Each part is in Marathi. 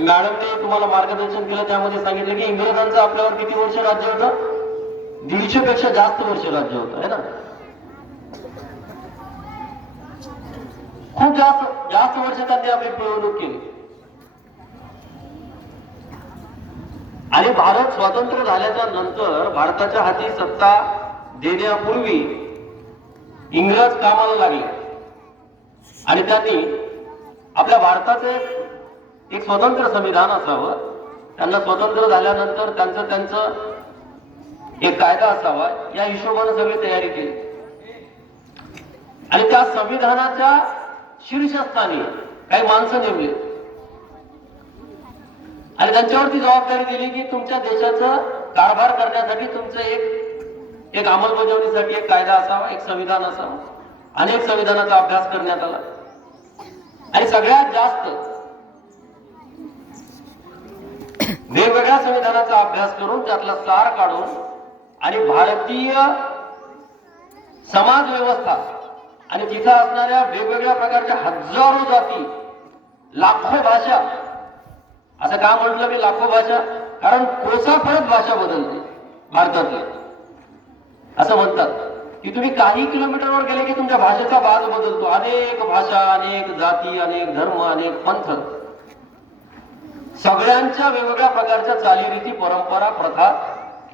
मॅडमने तुम्हाला मार्गदर्शन केलं, त्यामध्ये सांगितलं की इंग्रजांचं आपल्यावर किती वर्ष राज्य होतं? 150 पेक्षा जास्त वर्ष राज्य होतं, है ना? खूप जास्त वर्ष त्यांनी आपली पिळवणूक केली. आणि भारत स्वतंत्र झाल्याच्या नंतर भारताच्या हाती सत्ता देण्यापूर्वी इंग्रज कामाला लागले आणि त्यांनी आपल्या भारताचे एक स्वतंत्र संविधान असावं, त्यांना स्वतंत्र झाल्यानंतर त्यांचं एक कायदा असावा, या हिशोबाने सगळी तयारी केली. आणि त्या संविधानाच्या शीर्षस्थानी काही माणसं नेमली आणि त्यांच्यावरती जबाबदारी दिली की तुमच्या देशाचा कारभार करण्यासाठी तुमचं एक अंमलबजावणीसाठी एक कायदा असावा, एक संविधान असावं. अनेक संविधानाचा अभ्यास करण्यात आला आणि सगळ्यात जास्त वेगवेगळ्या संविधानाचा अभ्यास करून त्यातला सार काढून आणि भारतीय समाज व्यवस्था आणि तिथं असणाऱ्या वेगवेगळ्या प्रकारच्या हजारो जाती, लाखो भाषा, असं का म्हटलं मी लाखो भाषा? कारण कोसा परत भाषा बदलते भारतातली. असं म्हणतात की तुम्ही काही किलोमीटरवर गेले की तुमच्या भाषेचा बाज बदलतो. अनेक भाषा, अनेक जाती, अनेक धर्म, अनेक पंथ, सगळ्यांच्या वेगवेगळ्या प्रकारच्या चालीरीती, परंपरा, प्रथा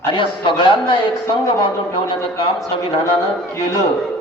आणि या सगळ्यांना एक संघ बांधून ठेवण्याचं काम संविधानानं केलं.